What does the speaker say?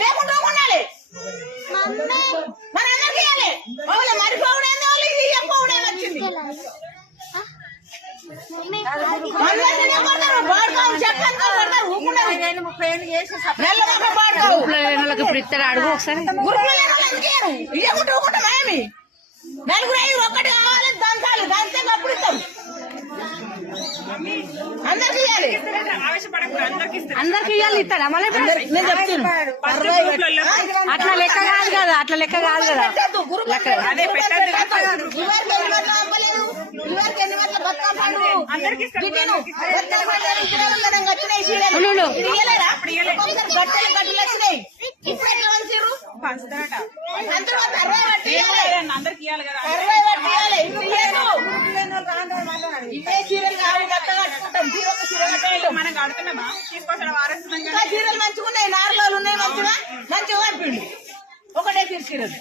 లేకుండా ఉండాలి మనందరికి ఇవ్వాలి మరిపోవడం వచ్చింది ఇప్పుడు ఇస్తారు అడుగు ఒకసారి నలుగురు ఐదు ఒక్కటి కావాలి దంచాలి దంచే అప్పుడు ఇస్తాం అందరికి ఇవ్వాలి అందరికి ఇవ్వాలి ఇస్తారా మళ్ళీ నేను చెప్తాను అట్లా లెక్క కాదు కదా అట్లా లెక్క కాదు కదా మనం కడుతున్నామా తీసుకొచ్చిన చీరలు మంచిగా ఉన్నాయి నార్మల్ ఉన్నాయి మంచిగా మంచిగా కనిపిండు ఒకటే చీరలు